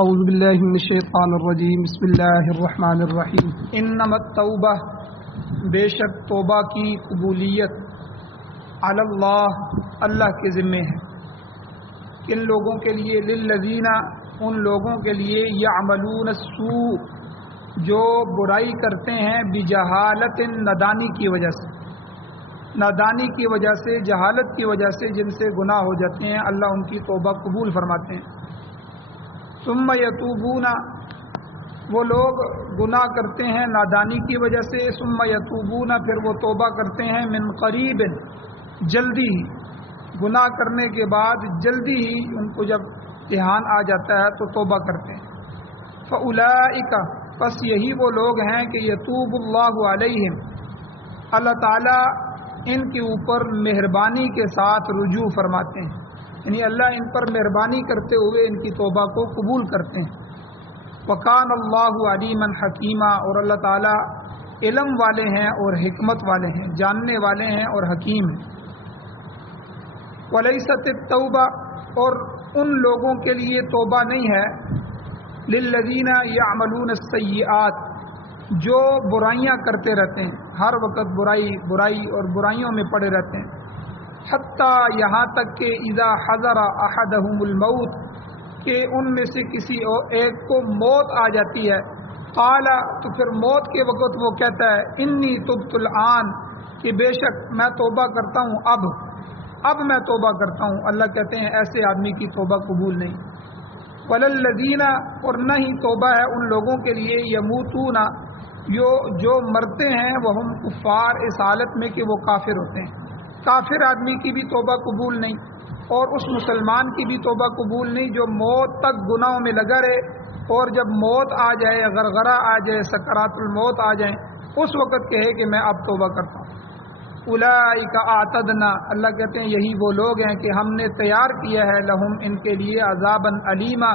اعوذ باللہ من الشیطان الرجیم بسم اللہ الرحمن الرحیم انما التوبہ بے شک توبہ کی قبولیت علی اللہ کے ذمے ہے. کن لوگوں کے لیے؟ للذین ان لوگوں کے لیے یعملون السوء جو برائی کرتے ہیں بجہالت نادانی کی وجہ سے، نادانی کی وجہ سے، جہالت کی وجہ سے جن سے گناہ ہو جاتے ہیں، اللہ ان کی توبہ قبول فرماتے ہیں. ثم یتوبون وہ لوگ گناہ کرتے ہیں نادانی کی وجہ سے، ثم یتوبون پھر وہ توبہ کرتے ہیں من قریب جلدی ہی، گناہ کرنے کے بعد جلدی ہی ان کو جب امتحان آ جاتا ہے تو توبہ کرتے ہیں. فاولئک پس یہی وہ لوگ ہیں کہ یتوب اللہ علیہم اللہ تعالیٰ ان کے اوپر مہربانی کے ساتھ رجوع فرماتے ہیں، یعنی اللہ ان پر مہربانی کرتے ہوئے ان کی توبہ کو قبول کرتے ہیں. وکان اللہ علیما حکیما اور اللہ تعالیٰ علم والے ہیں اور حکمت والے ہیں، جاننے والے ہیں اور حکیم ہیں. ولیست التوبہ اور ان لوگوں کے لیے توبہ نہیں ہے للذین یعملون السیئات جو برائیاں کرتے رہتے ہیں، ہر وقت برائی اور برائیوں میں پڑے رہتے ہیں. حتیٰ یہاں تک کہ اذا حضر احدہم الموت کہ ان میں سے کسی ایک کو موت آ جاتی ہے، قال تو پھر موت کے وقت وہ کہتا ہے انی تبت الآن کہ بے شک میں توبہ کرتا ہوں اب میں توبہ کرتا ہوں. اللہ کہتے ہیں ایسے آدمی کی توبہ قبول نہیں. وللذین اور نہ ہی توبہ ہے ان لوگوں کے لیے یموتون جو مرتے ہیں وہم کفار اس حالت میں کہ وہ کافر ہوتے ہیں. کافر آدمی کی بھی توبہ قبول نہیں اور اس مسلمان کی بھی توبہ قبول نہیں جو موت تک گناہوں میں لگا رہے اور جب موت آ جائے، غرغرہ آ جائے، سکرات الموت آ جائیں، اس وقت کہے کہ میں اب توبہ کرتا ہوں. اولئک اعتدنا اللہ کہتے ہیں یہی وہ لوگ ہیں کہ ہم نے تیار کیا ہے لہم ان کے لیے عذابا علیما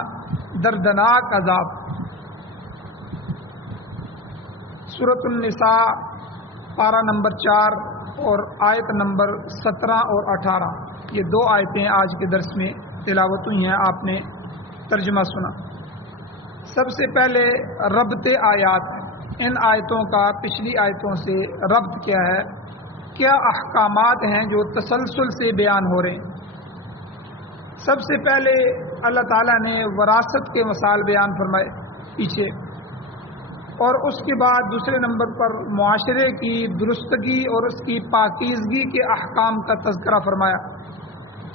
دردناک عذاب. سورۃ النساء پارہ نمبر 4 اور آیت نمبر 17 اور 18 یہ دو آیتیں آج کے درس میں تلاوت ہوئی ہیں، آپ نے ترجمہ سنا. سب سے پہلے ربط آیات، ان آیتوں کا پچھلی آیتوں سے ربط کیا ہے، کیا احکامات ہیں جو تسلسل سے بیان ہو رہے ہیں. سب سے پہلے اللہ تعالیٰ نے وراثت کے مسائل بیان فرمائے پیچھے، اور اس کے بعد دوسرے نمبر پر معاشرے کی درستگی اور اس کی پاکیزگی کے احکام کا تذکرہ فرمایا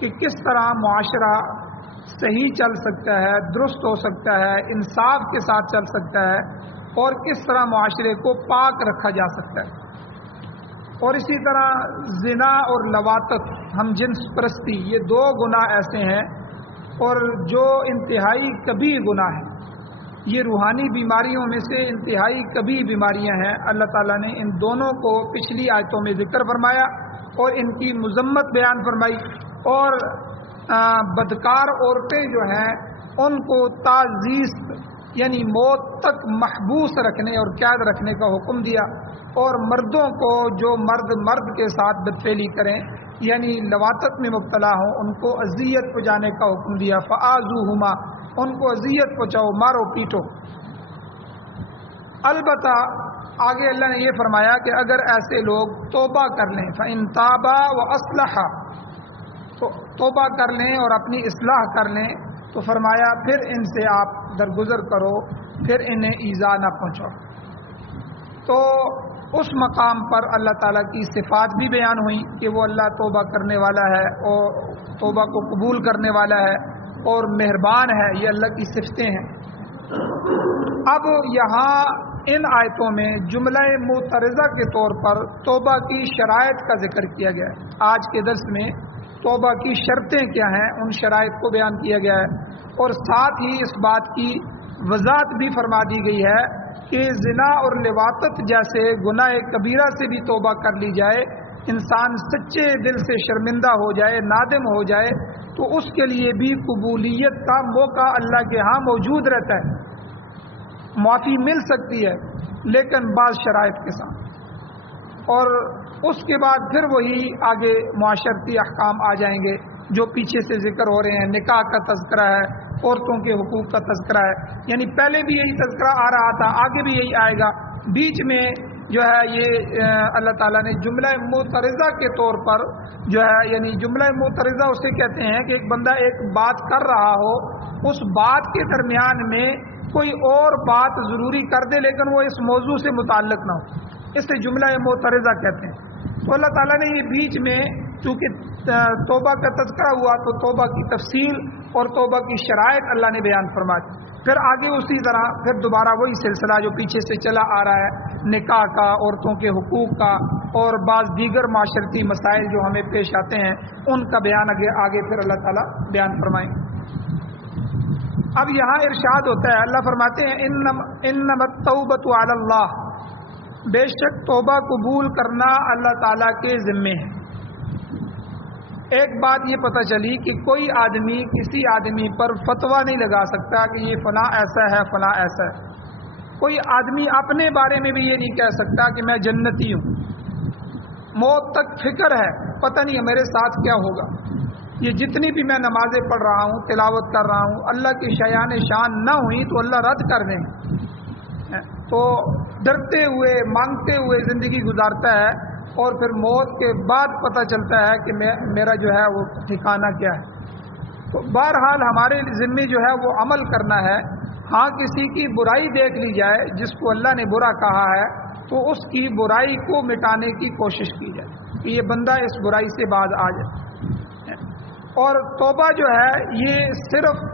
کہ کس طرح معاشرہ صحیح چل سکتا ہے، درست ہو سکتا ہے، انصاف کے ساتھ چل سکتا ہے، اور کس طرح معاشرے کو پاک رکھا جا سکتا ہے. اور اسی طرح زنا اور لواطت، ہم جنس پرستی، یہ دو گناہ ایسے ہیں اور جو انتہائی کبیر گناہ ہیں، یہ روحانی بیماریوں میں سے انتہائی کبیر بیماریاں ہیں. اللہ تعالیٰ نے ان دونوں کو پچھلی آیتوں میں ذکر فرمایا اور ان کی مذمت بیان فرمائی، اور بدکار عورتیں جو ہیں ان کو تعزیز یعنی موت تک محبوس رکھنے اور قید رکھنے کا حکم دیا، اور مردوں کو جو مرد کے ساتھ بدفعلی کریں یعنی لواطت میں مبتلا ہوں ان کو اذیت پہنچانے کا حکم دیا. فآذوہما ان کو اذیت پہنچاؤ، مارو پیٹو. البتہ آگے اللہ نے یہ فرمایا کہ اگر ایسے لوگ توبہ کر لیں، فإن تابا وأصلحا تو توبہ کر لیں اور اپنی اصلاح کر لیں، تو فرمایا پھر ان سے آپ درگزر کرو، پھر انہیں ایذا نہ پہنچاؤ. تو اس مقام پر اللہ تعالیٰ کی صفات بھی بیان ہوئی کہ وہ اللہ توبہ کرنے والا ہے اور توبہ کو قبول کرنے والا ہے اور مہربان ہے، یہ اللہ کی صفتیں ہیں. اب یہاں ان آیتوں میں جملہ معترضہ کے طور پر توبہ کی شرائط کا ذکر کیا گیا ہے. آج کے درس میں توبہ کی شرطیں کیا ہیں ان شرائط کو بیان کیا گیا ہے، اور ساتھ ہی اس بات کی وضاحت بھی فرما دی گئی ہے کہ زنا اور لواطت جیسے گناہ کبیرہ سے بھی توبہ کر لی جائے، انسان سچے دل سے شرمندہ ہو جائے، نادم ہو جائے، تو اس کے لیے بھی قبولیت کا موقع اللہ کے ہاں موجود رہتا ہے. معافی مل سکتی ہے لیکن بعض شرائط کے ساتھ. اور اس کے بعد پھر وہی آگے معاشرتی احکام آ جائیں گے جو پیچھے سے ذکر ہو رہے ہیں. نکاح کا تذکرہ ہے، عورتوں کے حقوق کا تذکرہ ہے، یعنی پہلے بھی یہی تذکرہ آ رہا تھا، آگے بھی یہی آئے گا۔ بیچ میں جو ہے یہ اللہ تعالیٰ نے جملہ معترضہ کے طور پر جو ہے، یعنی جملہ معترضہ اسے کہتے ہیں کہ ایک بندہ ایک بات کر رہا ہو، اس بات کے درمیان میں کوئی اور بات ضروری کر دے لیکن وہ اس موضوع سے متعلق نہ ہو، اسے جملہ معترضہ کہتے ہیں۔ تو اللہ تعالیٰ نے یہ بیچ میں چونکہ توبہ کا تذکرہ ہوا تو توبہ کی تفصیل اور توبہ کی شرائط اللہ نے بیان فرما دی، پھر آگے اسی طرح پھر دوبارہ وہی سلسلہ جو پیچھے سے چلا آ رہا ہے، نکاح کا، عورتوں کے حقوق کا اور بعض دیگر معاشرتی مسائل جو ہمیں پیش آتے ہیں ان کا بیان آگے پھر اللہ تعالیٰ بیان فرمائیں۔ اب یہاں ارشاد ہوتا ہے، اللہ فرماتے ہیں انما التوبۃ علی اللہ، بے شک توبہ قبول کرنا اللہ تعالیٰ کے ذمے ہے۔ ایک بات یہ پتہ چلی کہ کوئی آدمی کسی آدمی پر فتویٰ نہیں لگا سکتا کہ یہ فلاں ایسا ہے فلاں ایسا ہے۔ کوئی آدمی اپنے بارے میں بھی یہ نہیں کہہ سکتا کہ میں جنتی ہوں، موت تک فکر ہے، پتہ نہیں ہے میرے ساتھ کیا ہوگا۔ یہ جتنی بھی میں نمازیں پڑھ رہا ہوں، تلاوت کر رہا ہوں، اللہ کی شایان شان نہ ہوئی تو اللہ رد کر دیں، تو ڈرتے ہوئے مانگتے ہوئے زندگی گزارتا ہے، اور پھر موت کے بعد پتہ چلتا ہے کہ میرا جو ہے وہ ٹھکانہ کیا ہے۔ تو بہرحال ہمارے ذمے جو ہے وہ عمل کرنا ہے۔ ہاں کسی کی برائی دیکھ لی جائے جس کو اللہ نے برا کہا ہے تو اس کی برائی کو مٹانے کی کوشش کی جائے کہ یہ بندہ اس برائی سے باز آ جائے۔ اور توبہ جو ہے یہ صرف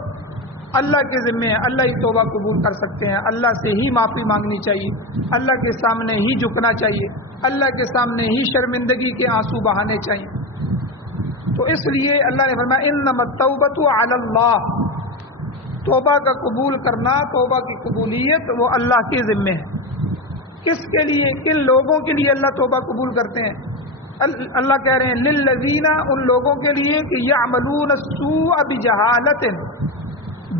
اللہ کے ذمے ہے، اللہ ہی توبہ قبول کر سکتے ہیں، اللہ سے ہی معافی مانگنی چاہیے، اللہ کے سامنے ہی جھکنا چاہیے، اللہ کے سامنے ہی شرمندگی کے آنسو بہانے چاہیے۔ تو اس لیے اللہ نے فرمایا انما التوبۃ علی اللہ، توبہ کا قبول کرنا، توبہ کی قبولیت وہ اللہ کے ذمے ہے۔ کس کے لیے، کن لوگوں کے لیے اللہ توبہ قبول کرتے ہیں؟ اللہ کہہ رہے ہیں للذین، ان لوگوں کے لیے کہ یعملون السوء بجہالۃ،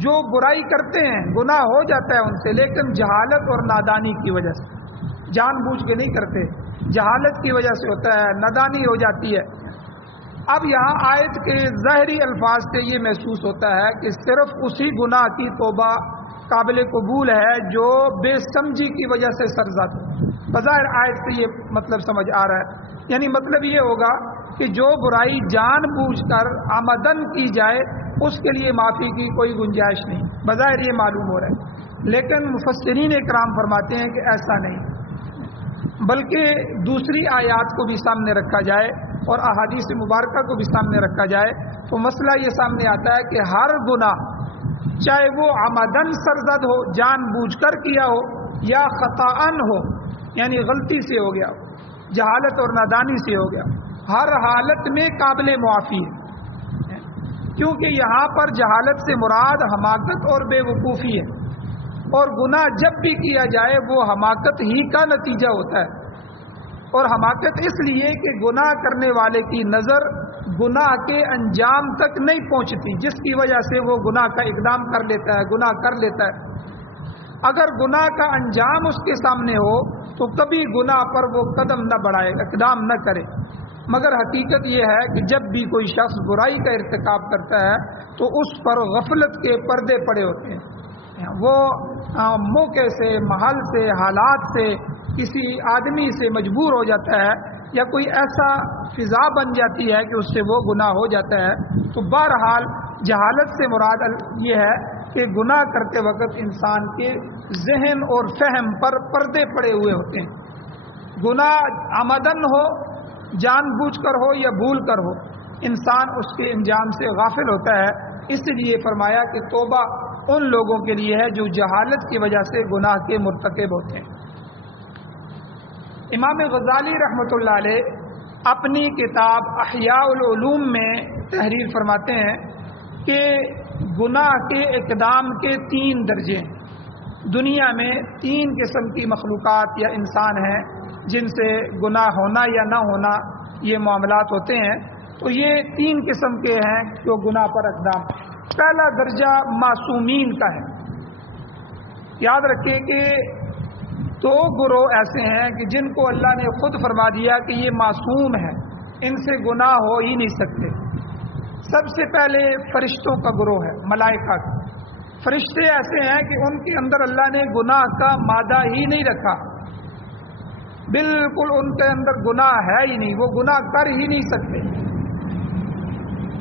جو برائی کرتے ہیں، گناہ ہو جاتا ہے ان سے لیکن جہالت اور نادانی کی وجہ سے، جان بوجھ کے نہیں کرتے، جہالت کی وجہ سے ہوتا ہے، نادانی ہو جاتی ہے۔ اب یہاں آیت کے ظاہری الفاظ سے یہ محسوس ہوتا ہے کہ صرف اسی گناہ کی توبہ قابل قبول ہے جو بے سمجھی کی وجہ سے سرزد ہے۔ بظاہر آیت سے یہ مطلب سمجھ آ رہا ہے، یعنی مطلب یہ ہوگا کہ جو برائی جان بوجھ کر آمدن کی جائے اس کے لیے معافی کی کوئی گنجائش نہیں، بظاہر یہ معلوم ہو رہا ہے۔ لیکن مفسرین اکرام فرماتے ہیں کہ ایسا نہیں، بلکہ دوسری آیات کو بھی سامنے رکھا جائے اور احادیث مبارکہ کو بھی سامنے رکھا جائے تو مسئلہ یہ سامنے آتا ہے کہ ہر گناہ چاہے وہ عمدن سرزد ہو، جان بوجھ کر کیا ہو، یا خطاً ہو یعنی غلطی سے ہو گیا، جہالت اور نادانی سے ہو گیا، ہر حالت میں قابل معافی ہے، کیونکہ یہاں پر جہالت سے مراد حماقت اور بے وقوفی ہے، اور گناہ جب بھی کیا جائے وہ حماقت ہی کا نتیجہ ہوتا ہے۔ اور حماقت اس لیے کہ گناہ کرنے والے کی نظر گناہ کے انجام تک نہیں پہنچتی، جس کی وجہ سے وہ گناہ کا اقدام کر لیتا ہے، گناہ کر لیتا ہے۔ اگر گناہ کا انجام اس کے سامنے ہو تو کبھی گناہ پر وہ قدم نہ بڑھائے، اقدام نہ کرے، مگر حقیقت یہ ہے کہ جب بھی کوئی شخص برائی کا ارتکاب کرتا ہے تو اس پر غفلت کے پردے پڑے ہوتے ہیں، وہ موقع سے، محل سے، حالات سے، کسی آدمی سے مجبور ہو جاتا ہے یا کوئی ایسا فضا بن جاتی ہے کہ اس سے وہ گناہ ہو جاتا ہے۔ تو بہرحال جہالت سے مراد یہ ہے کہ گناہ کرتے وقت انسان کے ذہن اور فہم پر پردے پڑے ہوئے ہوتے ہیں، گناہ عمدن ہو، جان بوجھ کر ہو یا بھول کر ہو، انسان اس کے انجام سے غافل ہوتا ہے۔ اس لیے فرمایا کہ توبہ ان لوگوں کے لیے ہے جو جہالت کی وجہ سے گناہ کے مرتکب ہوتے ہیں۔ امام غزالی رحمۃ اللہ علیہ اپنی کتاب احیاء العلوم میں تحریر فرماتے ہیں کہ گناہ کے اقدام کے 3 درجے ہیں۔ دنیا میں 3 قسم کی مخلوقات یا انسان ہیں جن سے گناہ ہونا یا نہ ہونا یہ معاملات ہوتے ہیں، تو یہ 3 قسم کے ہیں جو گناہ پر اقدام۔ پہلا درجہ معصومین کا ہے۔ یاد رکھیں کہ 2 گروہ ایسے ہیں کہ جن کو اللہ نے خود فرما دیا کہ یہ معصوم ہے، ان سے گناہ ہو ہی نہیں سکتے۔ سب سے پہلے فرشتوں کا گروہ ہے، ملائکہ کا، فرشتے ایسے ہیں کہ ان کے اندر اللہ نے گناہ کا مادہ ہی نہیں رکھا، بالکل ان کے اندر گناہ ہے ہی نہیں، وہ گناہ کر ہی نہیں سکتے۔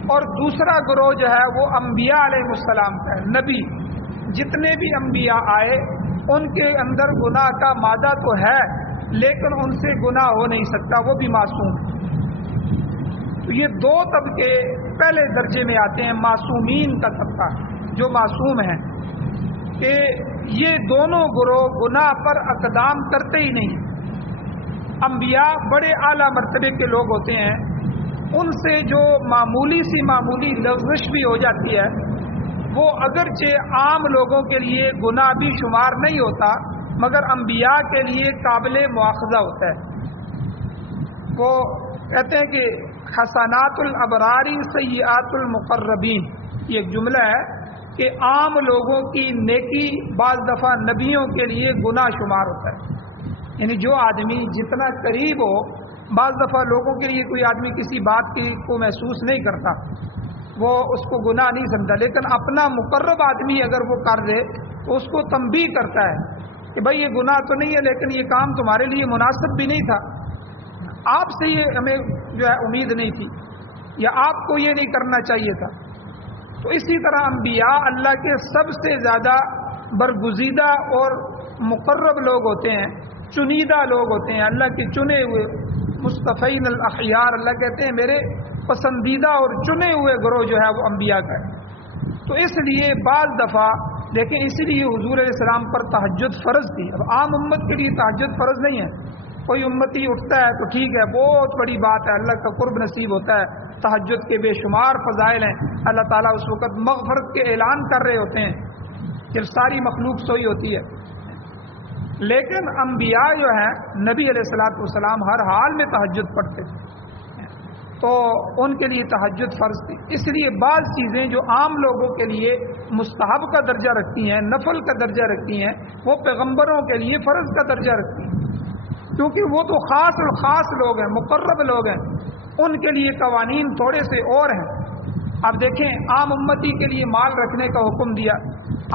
اور دوسرا گروہ جو ہے وہ انبیاء علیہ السلام کا ہے، نبی جتنے بھی انبیاء آئے ان کے اندر گناہ کا مادہ تو ہے لیکن ان سے گناہ ہو نہیں سکتا، وہ بھی معصوم۔ تو یہ دو طبقے پہلے درجے میں آتے ہیں، معصومین کا طبقہ جو معصوم ہیں، کہ یہ دونوں گروہ گناہ پر اقدام کرتے ہی نہیں۔ انبیاء بڑے اعلیٰ مرتبے کے لوگ ہوتے ہیں، ان سے جو معمولی سی معمولی لغزش بھی ہو جاتی ہے وہ اگرچہ عام لوگوں کے لیے گناہ بھی شمار نہیں ہوتا مگر انبیاء کے لیے قابل مواخذہ ہوتا ہے۔ وہ کہتے ہیں کہ حسنات الابراری سیئات المقربین، یہ ایک جملہ ہے کہ عام لوگوں کی نیکی بعض دفعہ نبیوں کے لیے گناہ شمار ہوتا ہے، یعنی جو آدمی جتنا قریب ہو، بعض دفعہ لوگوں کے لیے کوئی آدمی کسی بات کی کو محسوس نہیں کرتا، وہ اس کو گناہ نہیں سمجھتا، لیکن اپنا مقرب آدمی اگر وہ کر دے تو اس کو تنبیہ کرتا ہے کہ بھائی یہ گناہ تو نہیں ہے لیکن یہ کام تمہارے لیے مناسب بھی نہیں تھا، آپ سے یہ ہمیں جو ہے امید نہیں تھی، یا آپ کو یہ نہیں کرنا چاہیے تھا۔ تو اسی طرح انبیاء اللہ کے سب سے زیادہ برگزیدہ اور مقرب لوگ ہوتے ہیں، چنیدہ لوگ ہوتے ہیں، اللہ کے چنے ہوئے مصطفین الاخیار، اللہ کہتے ہیں میرے پسندیدہ اور چنے ہوئے گروہ جو ہے وہ انبیاء کا ہے۔ تو اس لیے بعض دفعہ دیکھیں، اسی لیے حضور علیہ السلام پر تہجد فرض تھی۔ اب عام امت کے لیے تہجد فرض نہیں ہے، کوئی امتی اٹھتا ہے تو ٹھیک ہے، بہت بڑی بات ہے، اللہ کا قرب نصیب ہوتا ہے، تہجد کے بے شمار فضائل ہیں، اللہ تعالیٰ اس وقت مغفرت کے اعلان کر رہے ہوتے ہیں جب ساری مخلوق سوئی ہوتی ہے۔ لیکن انبیاء جو ہیں، نبی علیہ الصلوۃ والسلام ہر حال میں تہجد پڑھتے تھے، تو ان کے لیے تہجد فرض تھی۔ اس لیے بعض چیزیں جو عام لوگوں کے لیے مستحب کا درجہ رکھتی ہیں، نفل کا درجہ رکھتی ہیں، وہ پیغمبروں کے لیے فرض کا درجہ رکھتی ہیں، کیونکہ وہ تو خاص اور خاص لوگ ہیں، مقرب لوگ ہیں، ان کے لیے قوانین تھوڑے سے اور ہیں۔ اب دیکھیں، عام امتی کے لیے مال رکھنے کا حکم دیا،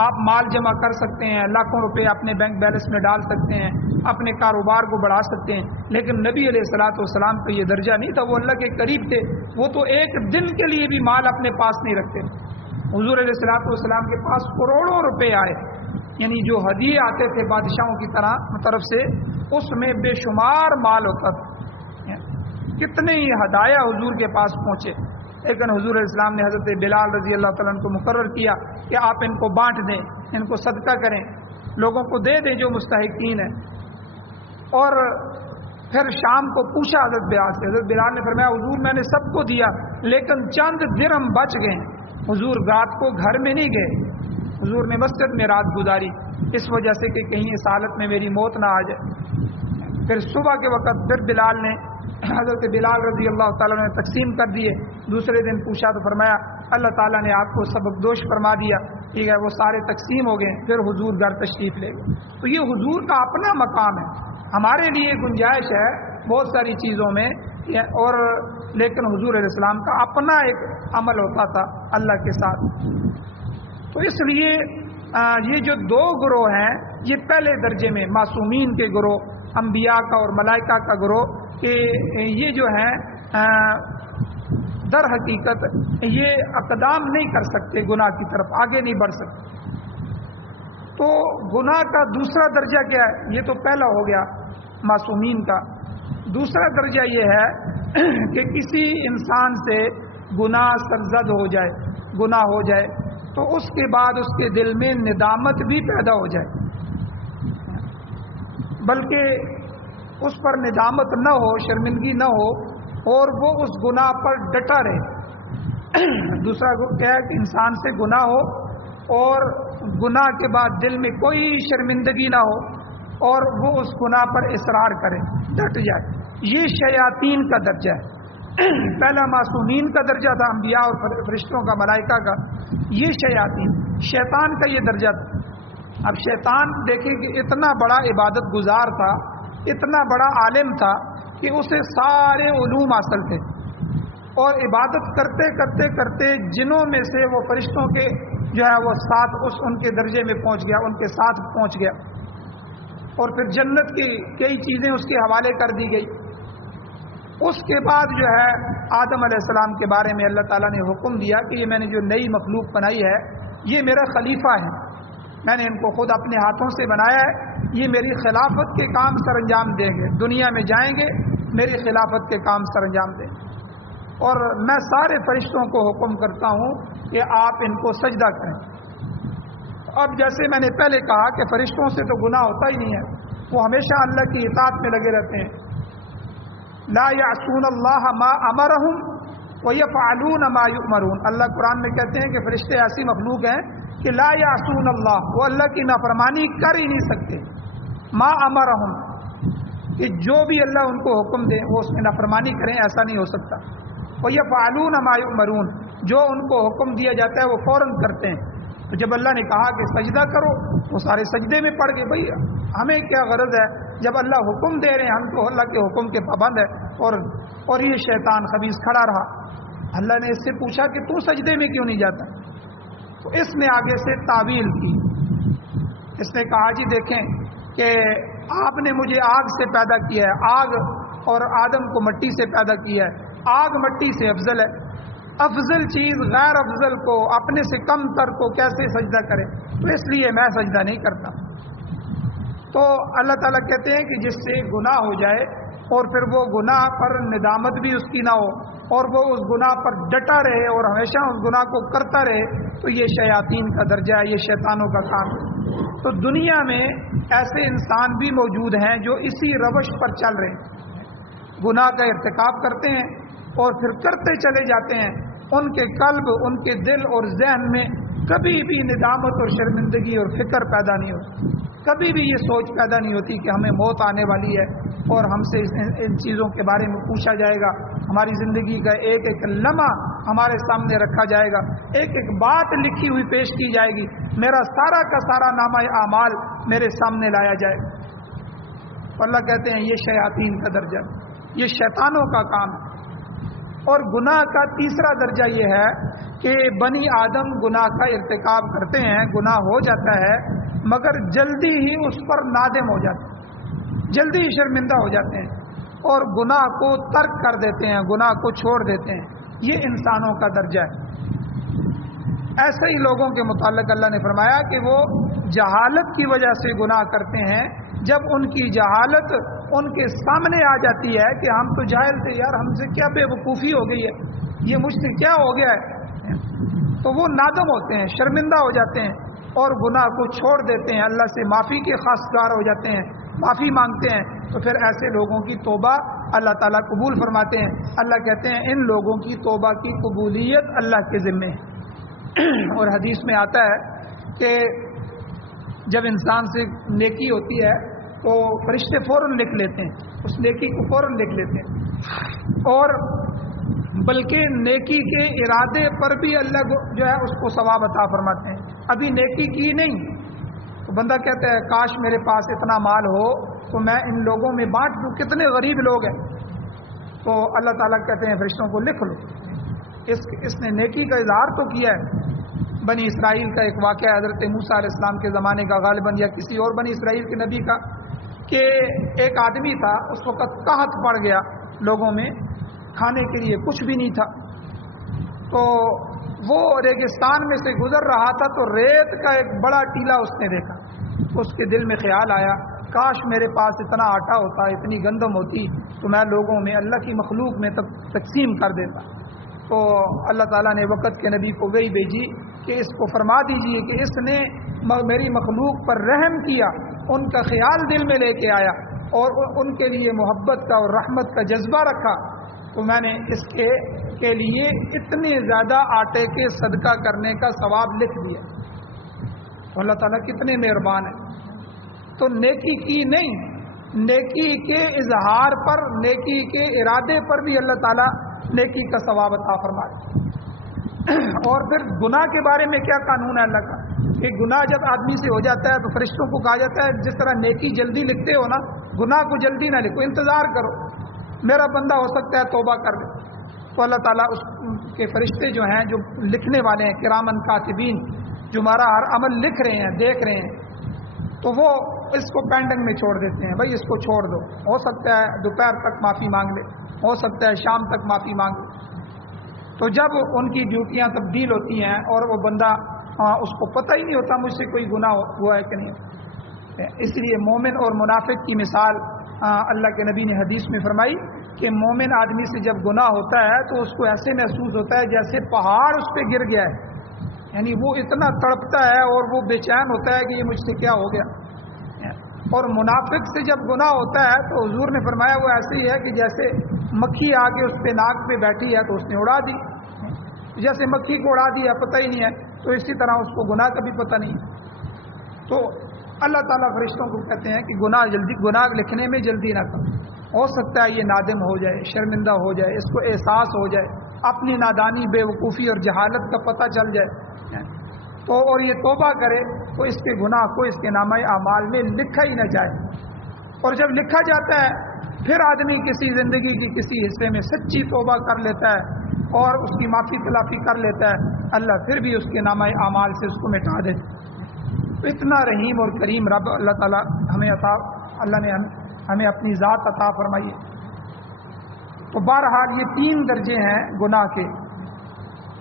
آپ مال جمع کر سکتے ہیں، لاکھوں روپے اپنے بینک بیلنس میں ڈال سکتے ہیں، اپنے کاروبار کو بڑھا سکتے ہیں، لیکن نبی علیہ الصلوۃ والسلام کا یہ درجہ نہیں تھا، وہ اللہ کے قریب تھے، وہ تو ایک دن کے لیے بھی مال اپنے پاس نہیں رکھتے۔ حضور علیہ الصلوۃ والسلام کے پاس کروڑوں روپے آئے، یعنی جو ہدیے آتے تھے بادشاہوں کی طرف سے، اس میں بے شمار مال ہوتا تھا، کتنے ہی ہدایہ حضور کے پاس پہنچے، لیکن حضور علیہ السلام نے حضرت بلال رضی اللہ تعالیٰ عنہ کو مقرر کیا کہ آپ ان کو بانٹ دیں، ان کو صدقہ کریں، لوگوں کو دے دیں جو مستحقین ہیں۔ اور پھر شام کو پوچھا حضرت بلال سے، حضرت بلال نے فرمایا حضور میں نے سب کو دیا لیکن چند درہم بچ گئے۔ حضور رات کو گھر میں نہیں گئے، حضور نے مسجد میں رات گزاری، اس وجہ سے کہ کہیں اس حالت میں میری موت نہ آ جائے۔ پھر صبح کے وقت پھر بلال نے، حضرت بلال رضی اللہ تعالیٰ نے تقسیم کر دیے، دوسرے دن پوچھا تو فرمایا اللہ تعالیٰ نے آپ کو سبکدوش فرما دیا، ٹھیک ہے، وہ سارے تقسیم ہو گئے، پھر حضور گھر تشریف لے گئے۔ تو یہ حضور کا اپنا مقام ہے، ہمارے لیے گنجائش ہے بہت ساری چیزوں میں، اور لیکن حضور علیہ السلام کا اپنا ایک عمل ہوتا تھا اللہ کے ساتھ۔ تو اس لیے یہ جو دو گروہ ہیں، یہ پہلے درجے میں معصومین کے گروہ، انبیاء کا اور ملائکہ کا گروہ، کہ یہ جو ہیں در حقیقت یہ اقدام نہیں کر سکتے، گناہ کی طرف آگے نہیں بڑھ سکتے۔ تو گناہ کا دوسرا درجہ کیا ہے؟ یہ تو پہلا ہو گیا معصومین کا۔ دوسرا درجہ یہ ہے کہ کسی انسان سے گناہ سرزد ہو جائے، گناہ ہو جائے، تو اس کے بعد اس کے دل میں ندامت بھی پیدا ہو جائے، بلکہ اس پر ندامت نہ ہو، شرمندگی نہ ہو، اور وہ اس گناہ پر ڈٹا رہے۔ دوسرا کیا ہے کہ انسان سے گناہ ہو اور گناہ کے بعد دل میں کوئی شرمندگی نہ ہو اور وہ اس گناہ پر اصرار کرے، ڈٹ جائے۔ یہ شیاطین کا درجہ ہے۔ پہلا معصومین کا درجہ تھا، انبیاء اور فرشتوں کا، ملائکہ کا، یہ شیاطین، شیطان کا یہ درجہ تھا۔ اب شیطان دیکھیں کہ اتنا بڑا عبادت گزار تھا، اتنا بڑا عالم تھا کہ اسے سارے علوم حاصل تھے، اور عبادت کرتے کرتے کرتے جنوں میں سے وہ فرشتوں کے جو ہے وہ ساتھ ان کے درجے میں پہنچ گیا، ان کے ساتھ پہنچ گیا، اور پھر جنت کی کئی چیزیں اس کے حوالے کر دی گئی۔ اس کے بعد جو ہے آدم علیہ السلام کے بارے میں اللہ تعالیٰ نے حکم دیا کہ یہ میں نے جو نئی مخلوق بنائی ہے یہ میرا خلیفہ ہے، میں نے ان کو خود اپنے ہاتھوں سے بنایا ہے، یہ میری خلافت کے کام سر انجام دیں گے، دنیا میں جائیں گے میری خلافت کے کام سر انجام دیں گے، اور میں سارے فرشتوں کو حکم کرتا ہوں کہ آپ ان کو سجدہ کریں۔ اب جیسے میں نے پہلے کہا کہ فرشتوں سے تو گناہ ہوتا ہی نہیں ہے، وہ ہمیشہ اللہ کی اطاعت میں لگے رہتے ہیں۔ لا یعصون اللہ ما امرہم ویفعلون ما یؤمرون، اللہ قرآن میں کہتے ہیں کہ فرشتے ایسی مخلوق ہیں کہ لا یعصون اللہ، وہ اللہ کی نافرمانی کر ہی نہیں سکتے، ما امرہم، کہ جو بھی اللہ ان کو حکم دے وہ اس میں نافرمانی کریں، ایسا نہیں ہو سکتا۔ وَيَفْعَلُونَ مَا يُؤْمَرُونَ، جو ان کو حکم دیا جاتا ہے وہ فوراً کرتے ہیں۔ تو جب اللہ نے کہا کہ سجدہ کرو وہ سارے سجدے میں پڑ گئے۔ بھائی ہمیں کیا غرض ہے، جب اللہ حکم دے رہے ہیں ہم تو اللہ کے حکم کے پابند ہے۔ اور یہ شیطان خبیث کھڑا رہا، اللہ نے اس سے پوچھا کہ تو سجدے میں کیوں نہیں جاتا؟ تو اس نے آگے سے تعویل کی، اس نے کہا جی دیکھیں کہ آپ نے مجھے آگ سے پیدا کیا ہے، آگ اور آدم کو مٹی سے پیدا کیا ہے، آگ مٹی سے افضل ہے، افضل چیز غیر افضل کو، اپنے سے کم تر کو کیسے سجدہ کرے؟ تو اس لیے میں سجدہ نہیں کرتا۔ تو اللہ تعالیٰ کہتے ہیں کہ جس سے گناہ ہو جائے اور پھر وہ گناہ پر ندامت بھی اس کی نہ ہو اور وہ اس گناہ پر ڈٹا رہے اور ہمیشہ اس گناہ کو کرتا رہے، تو یہ شیاطین کا درجہ ہے، یہ شیطانوں کا کام ہے۔ تو دنیا میں ایسے انسان بھی موجود ہیں جو اسی روش پر چل رہے ہیں، گناہ کا ارتکاب کرتے ہیں اور پھر کرتے چلے جاتے ہیں، ان کے قلب، ان کے دل اور ذہن میں کبھی بھی ندامت اور شرمندگی اور فکر پیدا نہیں ہوتی، کبھی بھی یہ سوچ پیدا نہیں ہوتی کہ ہمیں موت آنے والی ہے اور ہم سے ان چیزوں کے بارے میں پوچھا جائے گا، ہماری زندگی کا ایک ایک لمحہ ہمارے سامنے رکھا جائے گا، ایک ایک بات لکھی ہوئی پیش کی جائے گی، میرا سارا کا سارا نامہ اعمال میرے سامنے لایا جائے گا۔ تو اللہ کہتے ہیں یہ شیاطین کا درجہ، یہ شیطانوں کا کام ہے۔ اور گناہ کا تیسرا درجہ یہ ہے کہ بنی آدم گناہ کا ارتکاب کرتے ہیں، گناہ ہو جاتا ہے مگر جلدی ہی اس پر نادم ہو جاتے ہیں، جلدی ہی شرمندہ ہو جاتے ہیں اور گناہ کو ترک کر دیتے ہیں، گناہ کو چھوڑ دیتے ہیں، یہ انسانوں کا درجہ ہے۔ ایسے ہی لوگوں کے متعلق اللہ نے فرمایا کہ وہ جہالت کی وجہ سے گناہ کرتے ہیں، جب ان کی جہالت ان کے سامنے آ جاتی ہے کہ ہم تو جاہل تھے یار، ہم سے کیا بے وقوفی ہو گئی ہے، یہ مجھ سے کیا ہو گیا ہے، تو وہ نادم ہوتے ہیں، شرمندہ ہو جاتے ہیں اور گناہ کو چھوڑ دیتے ہیں، اللہ سے معافی کے خواستگار ہو جاتے ہیں، معافی مانگتے ہیں۔ تو پھر ایسے لوگوں کی توبہ اللہ تعالیٰ قبول فرماتے ہیں۔ اللہ کہتے ہیں ان لوگوں کی توبہ کی قبولیت اللہ کے ذمے ہے۔ اور حدیث میں آتا ہے کہ جب انسان سے نیکی ہوتی ہے تو فرشتے فوراً لکھ لیتے ہیں، اس نیکی کو فوراً لکھ لیتے ہیں، اور بلکہ نیکی کے ارادے پر بھی اللہ جو ہے اس کو ثواب عطا فرماتے ہیں۔ ابھی نیکی کی نہیں تو بندہ کہتا ہے کاش میرے پاس اتنا مال ہو تو میں ان لوگوں میں بانٹ دوں، کتنے غریب لوگ ہیں۔ تو اللہ تعالیٰ کہتے ہیں فرشتوں کو لکھ لو، اس نے نیکی کا اظہار تو کیا ہے۔ بنی اسرائیل کا ایک واقعہ حضرت موسیٰ علیہ السلام کے زمانے کا غالباً یا کسی اور بنی اسرائیل کے نبی کا، کہ ایک آدمی تھا، اس وقت قحط پڑ گیا لوگوں میں، کھانے کے لیے کچھ بھی نہیں تھا، تو وہ ریگستان میں سے گزر رہا تھا تو ریت کا ایک بڑا ٹیلا اس نے دیکھا، اس کے دل میں خیال آیا کاش میرے پاس اتنا آٹا ہوتا، اتنی گندم ہوتی تو میں لوگوں میں، اللہ کی مخلوق میں تقسیم کر دیتا۔ تو اللہ تعالیٰ نے وقت کے نبی کو وحی بھیجی کہ اس کو فرما دیجئے کہ اس نے میری مخلوق پر رحم کیا، ان کا خیال دل میں لے کے آیا اور ان کے لیے محبت کا اور رحمت کا جذبہ رکھا، تو میں نے اس کے لیے اتنے زیادہ آٹے کے صدقہ کرنے کا ثواب لکھ دیا۔ تو اللہ تعالیٰ کتنے مہربان ہیں۔ تو نیکی کی نہیں، نیکی کے اظہار پر، نیکی کے ارادے پر بھی اللہ تعالیٰ نیکی کا ثواب عطا فرمائے۔ اور پھر گناہ کے بارے میں کیا قانون ہے اللہ کا، کہ گناہ جب آدمی سے ہو جاتا ہے تو فرشتوں کو کہا جاتا ہے جس طرح نیکی جلدی لکھتے ہو نا، گناہ کو جلدی نہ لکھو، انتظار کرو، میرا بندہ ہو سکتا ہے توبہ کر لے۔ تو اللہ تعالیٰ اس کے فرشتے جو ہیں جو لکھنے والے ہیں کرامن کاتبین، جو ہمارا ہر عمل لکھ رہے ہیں دیکھ رہے ہیں تو وہ اس کو پینڈنگ میں چھوڑ دیتے ہیں، بھائی اس کو چھوڑ دو، ہو سکتا ہے دوپہر تک معافی مانگ لے، ہو سکتا ہے شام تک معافی مانگ لے۔ تو جب ان کی ڈیوٹیاں تبدیل ہوتی ہیں اور وہ بندہ اس کو پتہ ہی نہیں ہوتا مجھ سے کوئی گناہ ہوا ہے کہ نہیں، اس لیے مومن اور منافق کی مثال اللہ کے نبی نے حدیث میں فرمائی کہ مومن آدمی سے جب گناہ ہوتا ہے تو اس کو ایسے محسوس ہوتا ہے جیسے پہاڑ اس پہ گر گیا ہے، یعنی وہ اتنا تڑپتا ہے اور وہ بے چین ہوتا ہے کہ یہ مجھ سے کیا ہو گیا۔ اور منافق سے جب گناہ ہوتا ہے تو حضور نے فرمایا وہ ایسے ہی ہے کہ جیسے مکھی آ کے اس پہ ناک پہ بیٹھی ہے تو اس نے اڑا دی، جیسے مکھی کو اڑا دیا پتہ ہی نہیں ہے، تو اسی طرح اس کو گناہ کا بھی پتہ نہیں۔ تو اللہ تعالیٰ فرشتوں کو کہتے ہیں کہ گناہ لکھنے میں جلدی نہ کرو، ہو سکتا ہے یہ نادم ہو جائے، شرمندہ ہو جائے، اس کو احساس ہو جائے، اپنی نادانی بے وقوفی اور جہالت کا پتہ چل جائے تو اور یہ توبہ کرے تو اس کے گناہ کو اس کے نامہ اعمال میں لکھا ہی نہ جائے۔ اور جب لکھا جاتا ہے پھر آدمی کسی زندگی کی کسی حصے میں سچی توبہ کر لیتا ہے اور اس کی معافی تلافی کر لیتا ہے، اللہ پھر بھی اس کے نامہ اعمال سے اس کو مٹا دے۔ اتنا رحیم اور کریم رب اللہ تعالیٰ اللہ نے ہمیں اپنی ذات عطا فرمائی ہے۔ تو بہرحال یہ 3 درجے ہیں گناہ کے،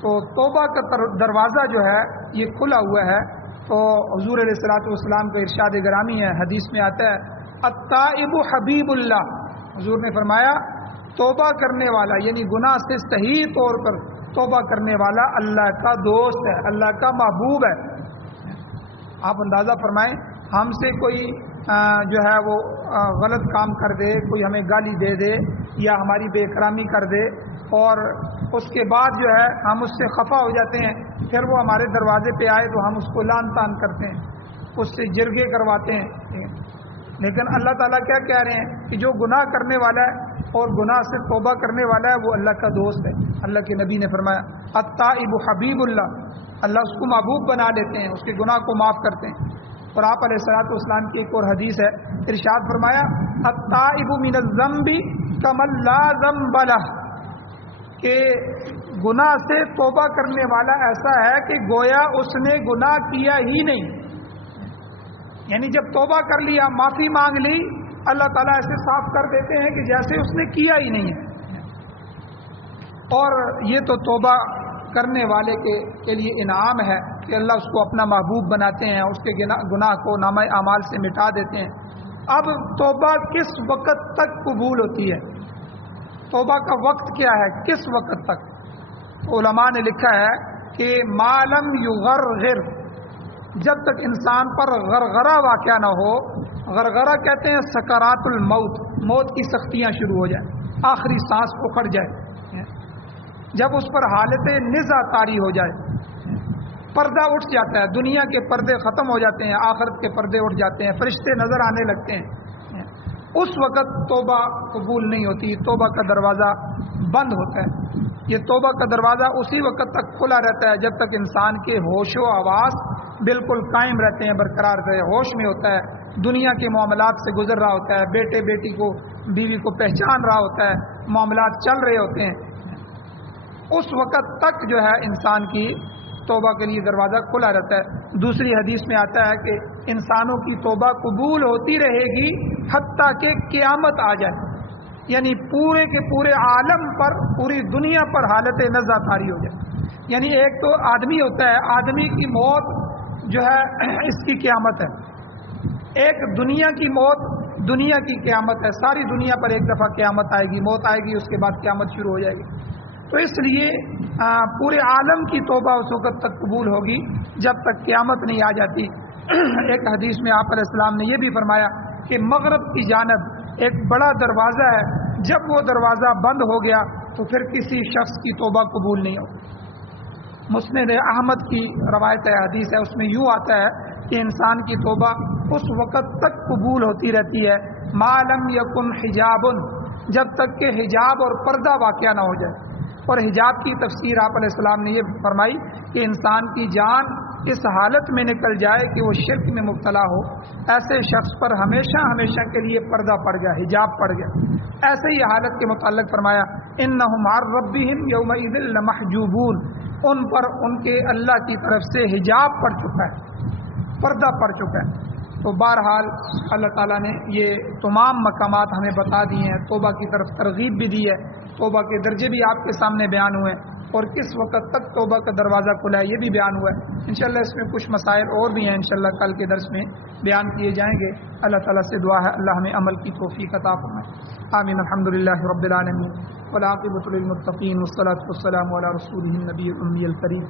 تو توبہ کا دروازہ جو ہے یہ کھلا ہوا ہے۔ تو حضور علیہ الصلوۃ والسلام کا ارشاد گرامی ہے، حدیث میں آتا ہے التائب حبیب اللہ، حضور نے فرمایا توبہ کرنے والا یعنی گناہ سے صحیح طور پر توبہ کرنے والا اللہ کا دوست ہے، اللہ کا محبوب ہے۔ آپ اندازہ فرمائیں ہم سے کوئی جو ہے وہ غلط کام کر دے، کوئی ہمیں گالی دے دے یا ہماری بے احترامی کر دے اور اس کے بعد جو ہے ہم اس سے خفا ہو جاتے ہیں، پھر وہ ہمارے دروازے پہ آئے تو ہم اس کو لان تان کرتے ہیں، اس سے جرگے کرواتے ہیں۔ لیکن اللہ تعالیٰ کیا کہہ رہے ہیں کہ جو گناہ کرنے والا ہے اور گناہ سے توبہ کرنے والا ہے وہ اللہ کا دوست ہے۔ اللہ کے نبی نے فرمایا التائب حبیب اللہ، اللہ اس کو محبوب بنا لیتے ہیں، اس کے گناہ کو معاف کرتے ہیں۔ اور آپ علیہ الصلوۃ والسلام کی ایک اور حدیث ہے، ارشاد فرمایا التائب من الذنب کمن لا ذنب لہ، کہ گناہ سے توبہ کرنے والا ایسا ہے کہ گویا اس نے گناہ کیا ہی نہیں، یعنی جب توبہ کر لیا معافی مانگ لی اللہ تعالیٰ ایسے صاف کر دیتے ہیں کہ جیسے اس نے کیا ہی نہیں ہے۔ اور یہ تو توبہ کرنے والے کے لیے انعام ہے کہ اللہ اس کو اپنا محبوب بناتے ہیں، اس کے گناہ کو نامہ اعمال سے مٹا دیتے ہیں۔ اب توبہ کس وقت تک قبول ہوتی ہے؟ توبہ کا وقت کیا ہے، کس وقت تک؟ علماء نے لکھا ہے کہ ما لم یغرغر، جب تک انسان پر غرغرہ واقعہ نہ ہو۔ غرغرہ کہتے ہیں سکرات الموت، موت کی سختیاں شروع ہو جائیں، آخری سانس اکھڑ جائے، جب اس پر حالت نزع طاری ہو جائے، پردہ اٹھ جاتا ہے، دنیا کے پردے ختم ہو جاتے ہیں، آخرت کے پردے اٹھ جاتے ہیں، فرشتے نظر آنے لگتے ہیں، اس وقت توبہ قبول نہیں ہوتی، توبہ کا دروازہ بند ہوتا ہے۔ یہ توبہ کا دروازہ اسی وقت تک کھلا رہتا ہے جب تک انسان کے ہوش و حواس بالکل قائم رہتے ہیں، برقرار رہے، ہوش میں ہوتا ہے، دنیا کے معاملات سے گزر رہا ہوتا ہے، بیٹے بیٹی کو بیوی کو پہچان رہا ہوتا ہے، معاملات چل رہے ہوتے ہیں، اس وقت تک جو ہے انسان کی توبہ کے لیے دروازہ کھلا رہتا ہے۔ دوسری حدیث میں آتا ہے کہ انسانوں کی توبہ قبول ہوتی رہے گی حتیٰ کہ قیامت آ جائے، یعنی پورے کے پورے عالم پر، پوری دنیا پر حالت نزع طاری ہو جائے۔ یعنی ایک تو آدمی ہوتا ہے، آدمی کی موت جو ہے اس کی قیامت ہے، ایک دنیا کی موت دنیا کی قیامت ہے، ساری دنیا پر ایک دفعہ قیامت آئے گی، موت آئے گی، اس کے بعد قیامت شروع ہو جائے گی۔ تو اس لیے پورے عالم کی توبہ اس وقت تک قبول ہوگی جب تک قیامت نہیں آ جاتی۔ ایک حدیث میں آپ علیہ السلام نے یہ بھی فرمایا کہ مغرب کی جانب ایک بڑا دروازہ ہے، جب وہ دروازہ بند ہو گیا تو پھر کسی شخص کی توبہ قبول نہیں ہوگی۔ مسند احمد کی روایت حدیث ہے، اس میں یوں آتا ہے کہ انسان کی توبہ اس وقت تک قبول ہوتی رہتی ہے ما لم یکن حجاب، جب تک کہ حجاب اور پردہ واقعہ نہ ہو جائے۔ اور حجاب کی تفسیر آپ علیہ السلام نے یہ فرمائی کہ انسان کی جان اس حالت میں نکل جائے کہ وہ شرک میں مبتلا ہو، ایسے شخص پر ہمیشہ ہمیشہ کے لیے پردہ پڑ گیا، حجاب پڑ گیا۔ ایسے ہی حالت کے متعلق فرمایا انہم عن ربہم یومئذ لمحجوبون، ان پر ان کے اللہ کی طرف سے حجاب پڑ چکا ہے، پردہ پڑ چکا ہے۔ تو بہرحال اللہ تعالیٰ نے یہ تمام مقامات ہمیں بتا دیے ہیں، توبہ کی طرف ترغیب بھی دی ہے، توبہ کے درجے بھی آپ کے سامنے بیان ہوئے اور کس وقت تک توبہ کا دروازہ کھلا ہے یہ بھی بیان ہوا ہے۔ انشاءاللہ اس میں کچھ مسائل اور بھی ہیں، انشاءاللہ کل کے درس میں بیان کیے جائیں گے۔ اللہ تعالیٰ سے دعا ہے اللہ ہمیں عمل کی توفیق عطا فرمائے، آمین۔ الحمدللہ رب العالمین والعاقبۃ للمتقین والصلاۃ والسلام علی رسولہ النبی الامی الکریم۔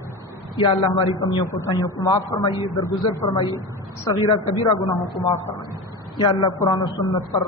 یا اللہ ہماری کمیوں کو تائیوں کو معاف فرمائیے، درگزر فرمائیے، صغیرہ کبیرہ گناہوں کو معاف فرمائیے۔ یا اللہ قرآن و سنت پر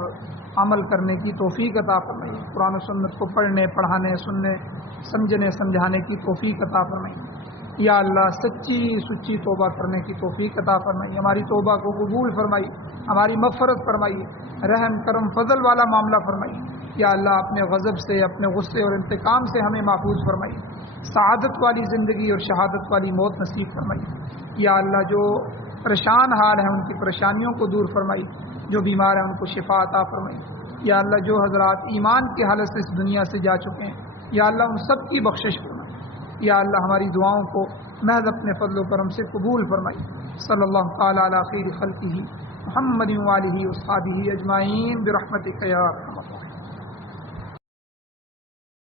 عمل کرنے کی توفیق عطا فرمائیے، قرآن و سنت کو پڑھنے، پڑھانے، سننے، سمجھنے، سمجھانے کی توفیق عطا فرمائیے۔ یا اللہ سچی توبہ کرنے کی توفیق عطا فرمائیے، ہماری توبہ کو قبول فرمائیے، ہماری مغفرت فرمائیے، رحم کرم فضل والا معاملہ فرمائیے۔ یا اللہ اپنے غضب سے، اپنے غصے اور انتقام سے ہمیں محفوظ فرمائیے، سعادت والی زندگی اور شہادت والی موت نصیب فرمائیے۔ یا اللہ جو پریشان حال ہیں ان کی پریشانیوں کو دور فرمائیے، جو بیمار ہیں ان کو شفا عطا فرمائیے۔ یا اللہ جو حضرات ایمان کی حالت سے اس دنیا سے جا چکے ہیں، یا اللہ ان سب کی بخشش فرمائیے۔ یا اللہ ہماری دعاؤں کو محض اپنے فضل و کرم سے قبول فرمائیے۔ صلی اللہ تعالی علی خیر خلقہ محمد وآلہ وصحبہ اجمعین برحمتک یا ارحم